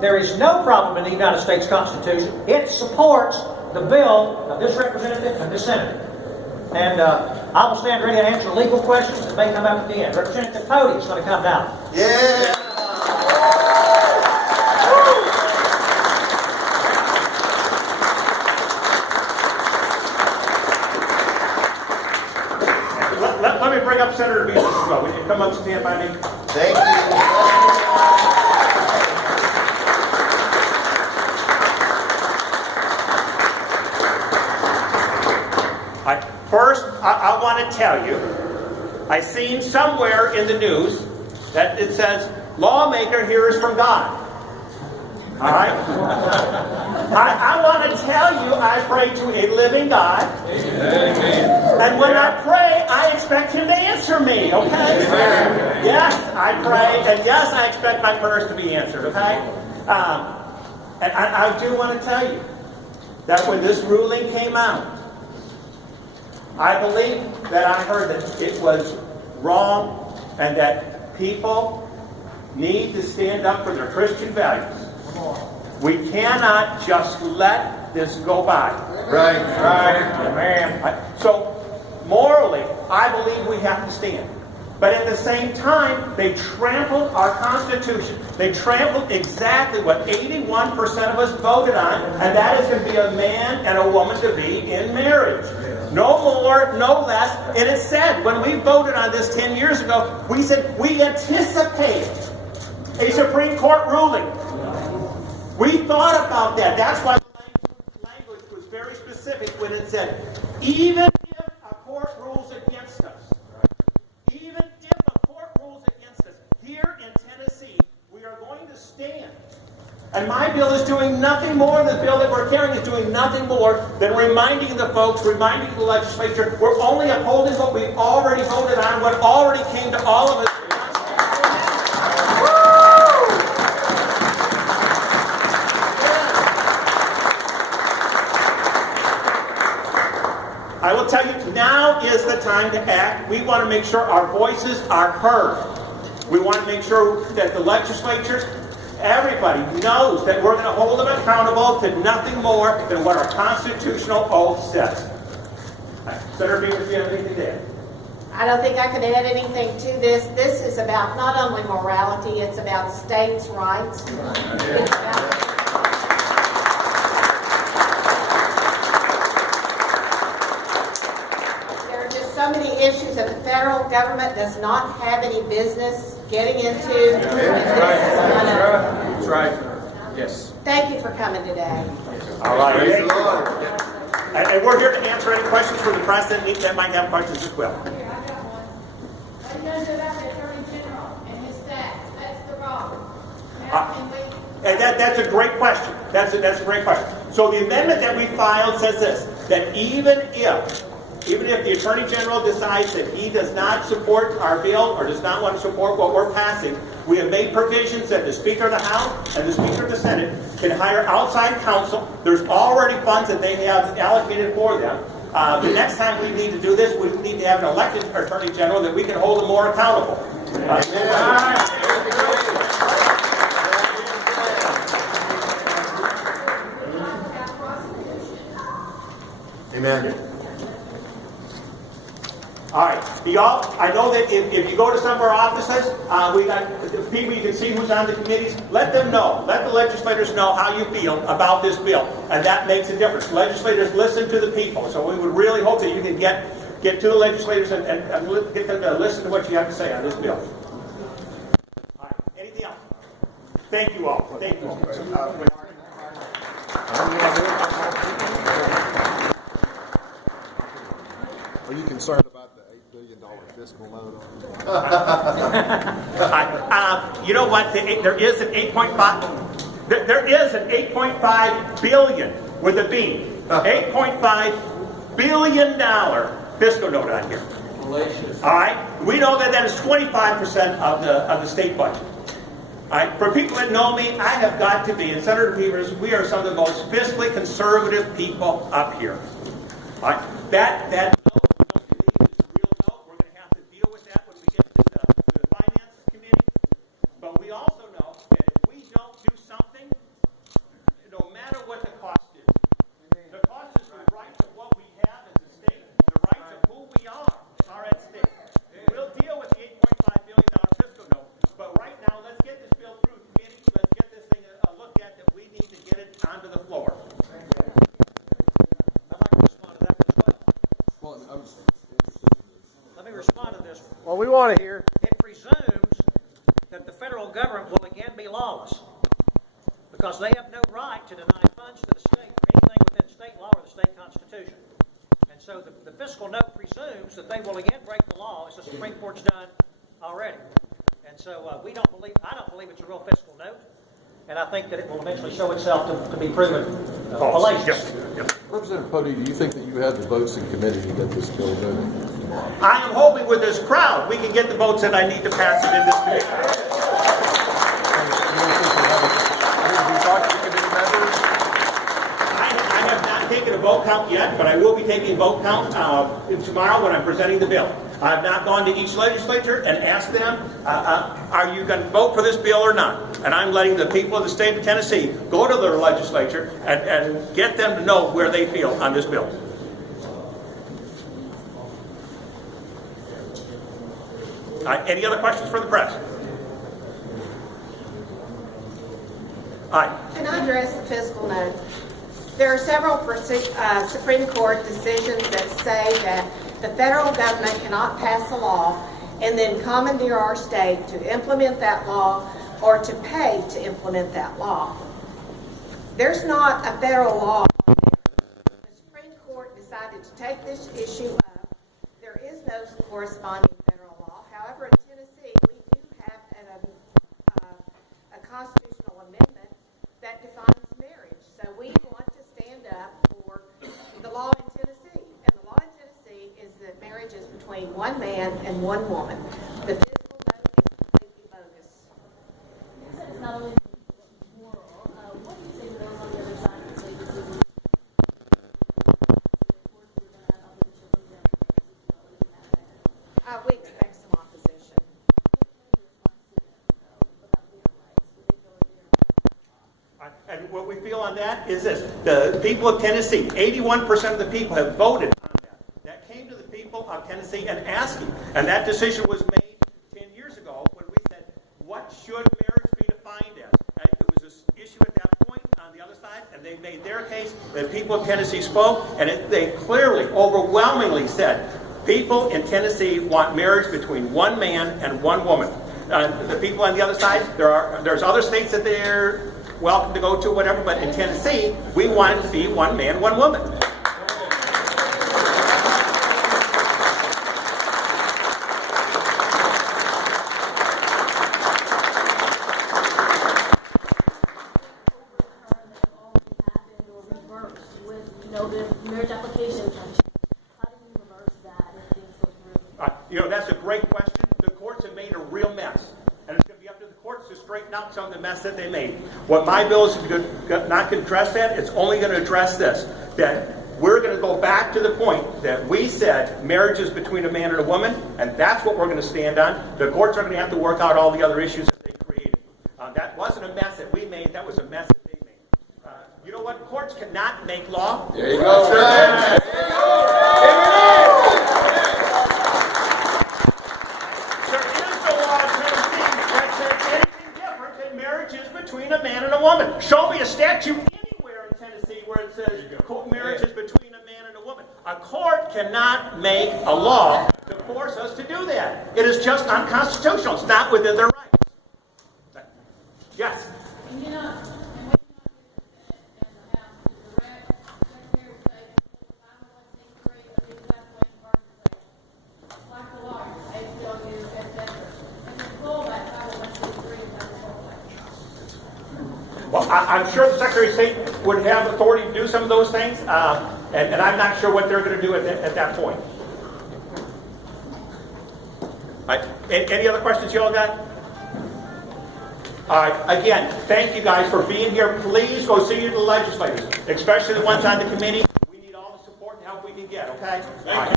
there is no problem in the United States Constitution. It supports the bill of this representative and this senator. And I will stand ready to answer legal questions that may come up at the end. Representative Pody is going to come down. Yeah! Let me bring up Senator Beavers as well. Will you come up and stand by me? Thank you. First, I want to tell you, I seen somewhere in the news that it says, lawmaker hears from God. All right? I want to tell you, I pray to a living God. Amen. And when I pray, I expect Him to answer me, okay? Amen. Yes, I pray, and yes, I expect my prayers to be answered, okay? And I do want to tell you that when this ruling came out, I believe that I heard that it was wrong and that people need to stand up for their Christian values. We cannot just let this go by. Right. Man. So, morally, I believe we have to stand. But at the same time, they trampled our Constitution. They trampled exactly what 81% of us voted on, and that is to be a man and a woman to be in marriage. No more, no less. And it said, when we voted on this 10 years ago, we said we anticipate a Supreme Court ruling. We thought about that. That's why the language was very specific when it said, even if a court rules against us, even if a court rules against us, here in Tennessee, we are going to stand. And my bill is doing nothing more, the bill that we're carrying is doing nothing more than reminding the folks, reminding the legislature, we're only upholding what we already voted on, what already came to all of us. I will tell you, now is the time to act. We want to make sure our voices are heard. We want to make sure that the legislatures, everybody knows that we're going to hold them accountable to nothing more than what our constitutional oath says. Senator Beavers, do you have anything to add? I don't think I could add anything to this. This is about not only morality, it's about states' rights. It's about so many issues that the federal government does not have any business getting into. That's right. Yes. Thank you for coming today. All right. Praise the Lord. And we're here to answer any questions from the press that might have questions as well. I got one. What are you going to do about the Attorney General and his staff? That's the problem. And that's a great question. That's a great question. So the amendment that we filed says this, that even if the Attorney General decides that he does not support our bill or does not want to support what we're passing, we have made provisions that the Speaker of the House and the Speaker of the Senate can hire outside counsel. There's already funds that they have allocated for them. The next time we need to do this, we need to have an elected Attorney General that we can hold them more accountable. Amen. All right. I know that if you go to some of our offices, we got people, you can see who's on the committees. Let them know. Let the legislators know how you feel about this bill. And that makes a difference. Legislators listen to the people. So we would really hope that you can get to the legislators and get them to listen to what you have to say on this bill. All right. Anything else? Thank you all. Thank you all. Are you concerned about the $8 billion fiscal load? You know what? There is an 8.5. There is an 8.5 billion with a B. $8.5 billion fiscal note on here. All right. We know that is 25% of the state budget. All right. For people that know me, I have got to be, and Senator Beavers, we are some of the most fiscally conservative people up here. All right. That is a real note. We're going to have to deal with that when we get to the Finance Committee. But we also know that if we don't do something, because they have no right to deny funds to the state for anything within state law or the state constitution. And so the fiscal note presumes that they will again break the law, as the Supreme Court's done already. And so I don't believe it's a real fiscal note, and I think that it will eventually show itself to be proven fallacious. Yes. Representative Pody, do you think that you had the votes in committee to get this bill voted? I am hoping with this crowd we can get the votes that I need to pass it in this committee. Have you talked to the committee members? I have not taken a vote count yet, but I will be taking a vote count tomorrow when I'm presenting the bill. I've not gone to each legislature and asked them, are you going to vote for this bill or not? And I'm letting the people of the state of Tennessee go to their legislature and get them to know where they feel on this bill. Any other questions for the press? Can I address the fiscal note? There are several Supreme Court decisions that say that the federal government cannot pass a law and then commandeer our state to implement that law or to pay to implement that law. There's not a federal law. The Supreme Court decided to take this issue up. There is no corresponding federal law. However, in Tennessee, we do have a constitutional amendment that defines marriage. So we want to stand up for the law in Tennessee. And the law in Tennessee is that marriage is between one man and one woman. The fiscal note is completely bogus. You said it's not only moral. What do you say to those on the other side who say this is We expect some opposition. And what we feel on that is this. The people of Tennessee, 81% of the people have voted on that. That came to the people of Tennessee and asking. And that decision was made 10 years ago when we said, what should marriage be defined as? And it was this issue at that point on the other side, and they made their case. The people of Tennessee spoke, and they clearly, overwhelmingly said, people in Tennessee want marriage between one man and one woman. The people on the other side, there's other states that they're welcome to go to, whatever, but in Tennessee, we want it to be one man, one woman. the marriage applications. How do you reverse that if things go through? That's a great question. The courts have made a real mess. And it's going to be up to the courts to straighten out some of the mess that they made. What my bill is not going to address that. It's only going to address this. That we're going to go back to the point that we said marriage is between a man and a woman, and that's what we're going to stand on. The courts are going to have to work out all the other issues that they created. That wasn't a mess that we made. That was a mess that they made. You know what? Courts cannot make law. There you go. There you go. There is no law in Tennessee that says anything different than marriage is between a man and a woman. Show me a statute anywhere in Tennessee where it says marriage is between a man and a woman. A court cannot make a law to force us to do that. It is just unconstitutional. It's not within their rights. Yes? And you know, and we not in the House, the Secretary of State, 501c3, or is that the way the party says? Like the law, ACLU, etc. And the full that 501c3 is not the full way. Well, I'm sure the Secretary of State would have authority to do some of those things, and I'm not sure what they're going to do at that point. Any other questions you all got? All right. Again, thank you guys for being here. Please go see the legislators, especially the ones on the committee. We need all the support and help we can get, okay? All right.